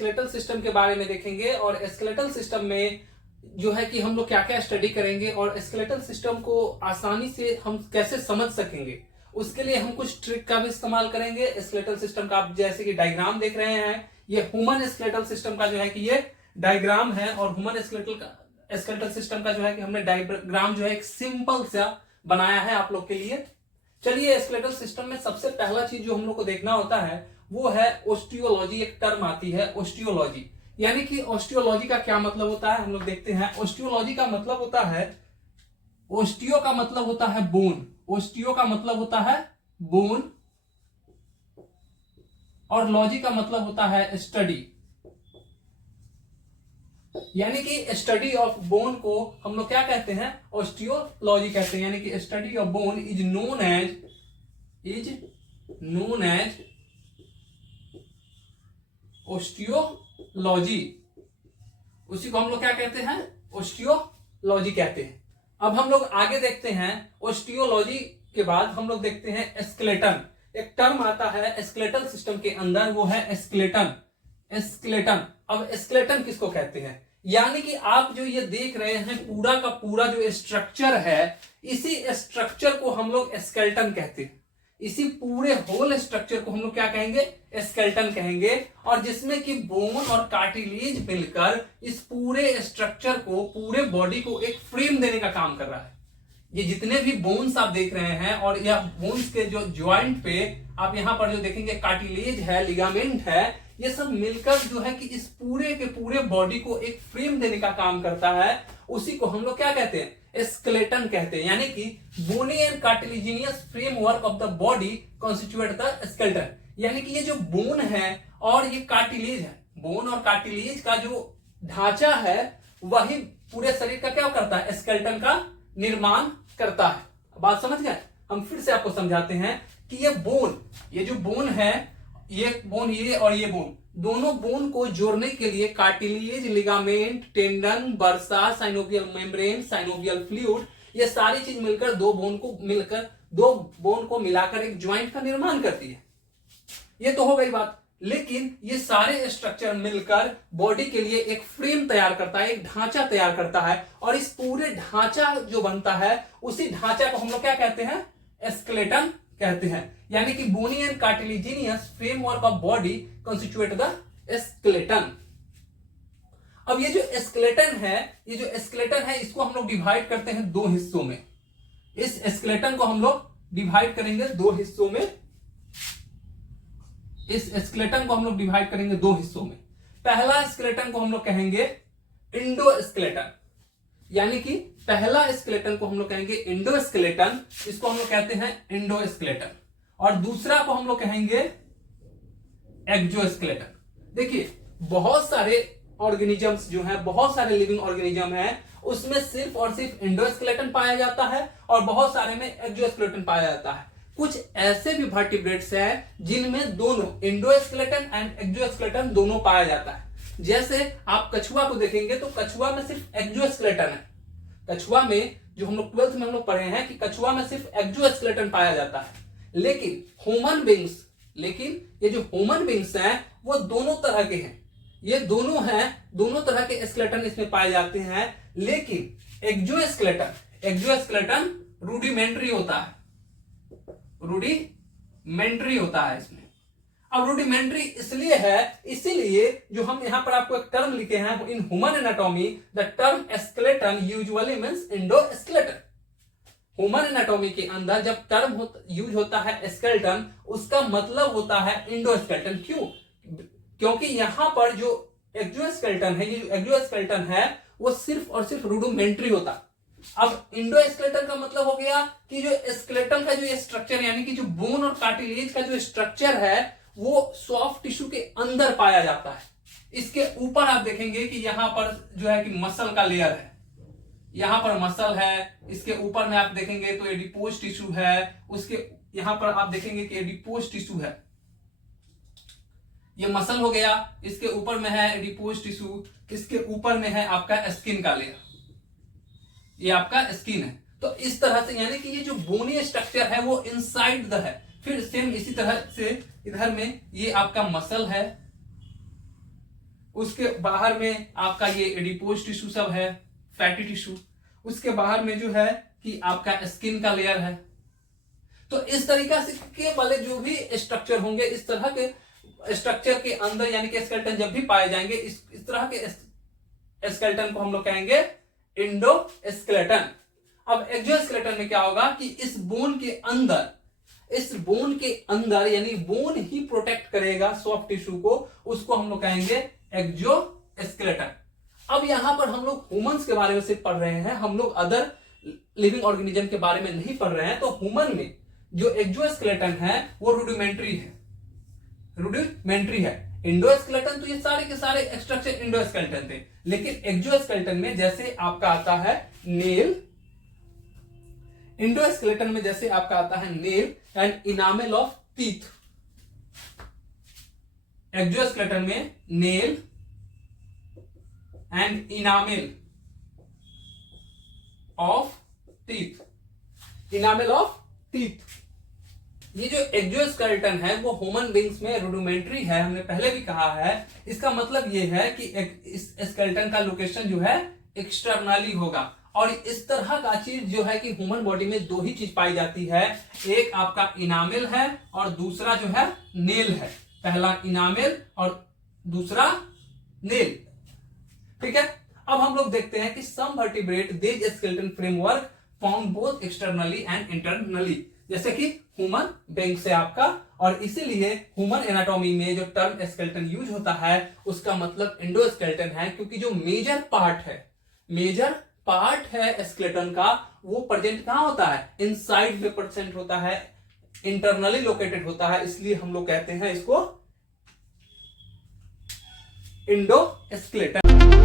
Skeletal system के बारे में देखेंगे और स्केलेटल सिस्टम में जो है कि हम लोग क्या क्या स्टडी करेंगे और स्केलेटल सिस्टम को आसानी से हम कैसे समझ सकेंगे, उसके लिए हम कुछ ट्रिक का भी इस्तेमाल करेंगे। स्केलेटल सिस्टम का आप जैसे कि डायग्राम देख रहे हैं, ये ह्यूमन स्केलेटल सिस्टम का जो है कि ये डायग्राम है और ह्यूमन स्केलेटल सिस्टम का जो है कि हमने डायग्राम जो है एक सिंपल सा बनाया है आप लोग के लिए। चलिए, स्केलेटल सिस्टम में सबसे पहला चीज जो हम लोग को देखना होता है वो है ओस्टियोलॉजी। एक टर्म आती है ओस्टियोलॉजी, यानी कि ओस्टियोलॉजी का क्या मतलब होता है हम लोग देखते हैं। ओस्टियोलॉजी का मतलब होता है, ओस्टियो का मतलब होता है बोन, ओस्टियो का मतलब होता है बोन और लॉजी का मतलब होता है स्टडी, यानी कि स्टडी ऑफ बोन को हम लोग क्या कहते हैं, ओस्टियोलॉजी कहते हैं। यानी कि study of bone is known as osteology, उसी को हम लोग क्या कहते हैं, ओस्टियोलॉजी कहते हैं। अब हम लोग आगे देखते हैं, ओस्टियोलॉजी के बाद हम लोग देखते हैं स्केलेटन। एक टर्म आता है स्केलेटल सिस्टम के अंदर, वो है स्केलेटन। स्केलेटन, अब स्केलेटन किसको कहते हैं, यानी कि आप जो ये देख रहे हैं पूरा का पूरा जो स्ट्रक्चर है, इसी स्ट्रक्चर को हम लोग स्केलेटन कहते हैं। इसी पूरे होल स्ट्रक्चर को हम लोग क्या कहेंगे, स्केलेटन कहेंगे। और जिसमें कि बोन और कार्टिलेज मिलकर इस पूरे स्ट्रक्चर को, पूरे बॉडी को एक फ्रेम देने का काम कर रहा है। ये जितने भी बोन्स आप देख रहे हैं और यह बोन्स के जो ज्वाइंट पे आप यहां पर जो देखेंगे कार्टिलेज है, लिगामेंट है, ये सब मिलकर जो है कि इस पूरे के पूरे बॉडी को एक फ्रेम देने का काम करता है। उसी को हम लोग क्या कहते हैं, स्केलेटन कहते हैं। यानी कि bony and cartilaginous framework of the body constitute the skeleton, यानी कि ये जो बोन है और ये कार्टिलेज है, बोन और कार्टिलेज का जो ढांचा है वही पूरे शरीर का क्या करता है, स्केलेटन का निर्माण करता है। बात समझ गए। हम फिर से आपको समझाते हैं कि ये बोन, ये जो बोन है, ये बोन, ये और ये बोन, दोनों बोन को जोड़ने के लिए cartilage, ligament, tendon, bursa, synovial membrane, synovial fluid, ये सारी चीज मिलकर दो बोन को मिलाकर एक ज्वाइंट का निर्माण करती है। ये तो हो गई बात। लेकिन ये सारे स्ट्रक्चर मिलकर बॉडी के लिए एक फ्रेम तैयार करता है, एक ढांचा तैयार करता है। और इस पूरे ढांचा जो बनता है, उसी ढांचा को हम लोग क्या कहते हैं, स्केलेटन कहते हैं। यानी कि bony and cartilaginous framework of body constitute the skeleton. अब ये जो स्केलेटन है, ये जो स्केलेटन है, इसको हम लोग डिवाइड करते हैं दो हिस्सों में। इस स्केलेटन को हम लोग डिवाइड करेंगे दो हिस्सों में। इस स्केलेटन को हम लोग डिवाइड करेंगे दो हिस्सों में। पहला स्केलेटन को हम लोग कहेंगे इंडोस्केलेटन, यानी कि पहला स्केलेटन को हम लोग कहेंगे इंडोस्केलेटन, इसको हम लोग कहते हैं इंडोस्केलेटन। और दूसरा को हम लोग कहेंगे एक्सोस्केलेटन। देखिए, बहुत सारे ऑर्गेनिजम्स जो हैं, बहुत सारे लिविंग ऑर्गेनिज्म हैं, उसमें सिर्फ और सिर्फ इंडोस्केलेटन पाया जाता है और बहुत सारे में एक्सोस्केलेटन पाया जाता है। कुछ ऐसे भी वर्टिब्रेट्स हैं जिनमें दोनों इंडोस्केलेटन एंड एक्सोस्केलेटन दोनों पाया जाता है। जैसे आप कछुआ को देखेंगे तो कछुआ में सिर्फ एक्सोस्केलेटन है। कछुआ में जो हम लोग 12th में हम लोग पढ़े हैं कि कछुआ में सिर्फ एक्सोस्केलेटन पाया जाता है। लेकिन ह्यूमन बींग्स, ये जो ह्यूमन बींग्स हैं वो दोनों तरह के हैं। ये दोनों हैं, दोनों तरह के स्केलेटन इसमें पाए जाते हैं। लेकिन एक्सोस्केलेटन रूडिमेंट्री होता है, रूडिमेंट्री होता है इसमें। अब रूडिमेंट्री इसलिए है, इसीलिए जो हम यहां पर आपको एक टर्म लिखे हैं in human anatomy, the term skeleton usually means endoskeleton. Human anatomy के अंदर जब टर्म यूज होता है स्केलेटन, उसका मतलब होता है इंडोस्केलेटन। क्यों? क्योंकि यहां पर जो एक्सोस्केलेटन है, ये जो एक्सोस्केलेटन है वो सिर्फ और सिर्फ रूडिमेंट्री होता है। अब इंडोस्केलेटन का मतलब हो गया कि जो स्केलेटन का जो स्ट्रक्चर, यानी कि जो बोन और कार्टिलेज का जो स्ट्रक्चर है, वो सॉफ्ट टिश्यू के अंदर पाया जाता है। इसके ऊपर आप देखेंगे कि यहां पर जो है कि मसल का लेयर है, यहां पर मसल है। इसके ऊपर में आप देखेंगे तो एडिपोज टिश्यू है, उसके यहां पर आप देखेंगे कि एडिपोज टिश्यू है। ये मसल हो गया, इसके ऊपर में है एडिपोज टिश्यू, इसके ऊपर में है आपका स्किन का लेयर, ये आपका स्किन है। तो इस तरह से यानी कि ये जो बोनी स्ट्रक्चर है वो इनसाइड द है। फिर सेम इसी तरह से इधर में ये आपका मसल है, उसके बाहर में आपका ये एडिपोज टिश्यू सब है, फैटी टिश्यू। उसके बाहर में जो है कि आपका स्किन का लेयर है। तो इस तरीका से के वाले जो भी स्ट्रक्चर होंगे, इस तरह के स्ट्रक्चर के अंदर यानी कि स्केलेटन जब भी पाए जाएंगे, इस तरह के स्केलेटन को हम लोग कहेंगे इंडोस्केलेटन। अब एक्सोस्केलेटन में क्या होगा कि इस बोन के अंदर यानी बोन ही प्रोटेक्ट करेगा सॉफ्ट टिश्यू को, उसको हम लोग कहेंगे एक्सोस्केलेटन। अब यहां पर हम लोग ह्यूमंस के बारे में सिर्फ पढ़ रहे हैं, हम लोग अदर लिविंग ऑर्गेनिज्म के बारे में नहीं पढ़ रहे हैं। तो ह्यूमन में जो एक्सोस्केलेटन है वो रूडिमेंट्री है। इंडोस्केलेटन तो ये सारे के सारे स्ट्रक्चर इंडोस्केलेटन थे, लेकिन एक्सोस्केलेटन में जैसे आपका आता है नेल, इंडोस्केलेटन में जैसे आपका आता है nail and enamel of teeth. Exoskeleton में nail and enamel of teeth. Enamel of teeth. ये जो एक्सोस्केलेटन है वो ह्यूमन बींग्स में रूडिमेंट्री है, हमने पहले भी कहा है। इसका मतलब ये है कि इस स्केलेटन का लोकेशन जो है एक्सटर्नली होगा। और इस तरह का चीज जो है कि ह्यूमन बॉडी में दो ही चीज पाई जाती है, एक आपका इनामेल है और दूसरा जो है नेल है। पहला इनामेल और दूसरा नेल। ठीक है। अब हम लोग देखते हैं कि सम वर्टिब्रेट देज skeleton framework found both externally and internally, जैसे कि ह्यूमन बीइंग से आपका। और इसीलिए ह्यूमन एनाटॉमी में जो टर्म स्केलेटन यूज होता है उसका मतलब इंडोस्केलेटन है, क्योंकि जो मेजर पार्ट है स्केलेटन का वो प्रेजेंट कहां होता है, इनसाइड में प्रेजेंट होता है, इंटरनली लोकेटेड होता है। इसलिए हम लोग कहते हैं इसको इंडोस्केलेटन।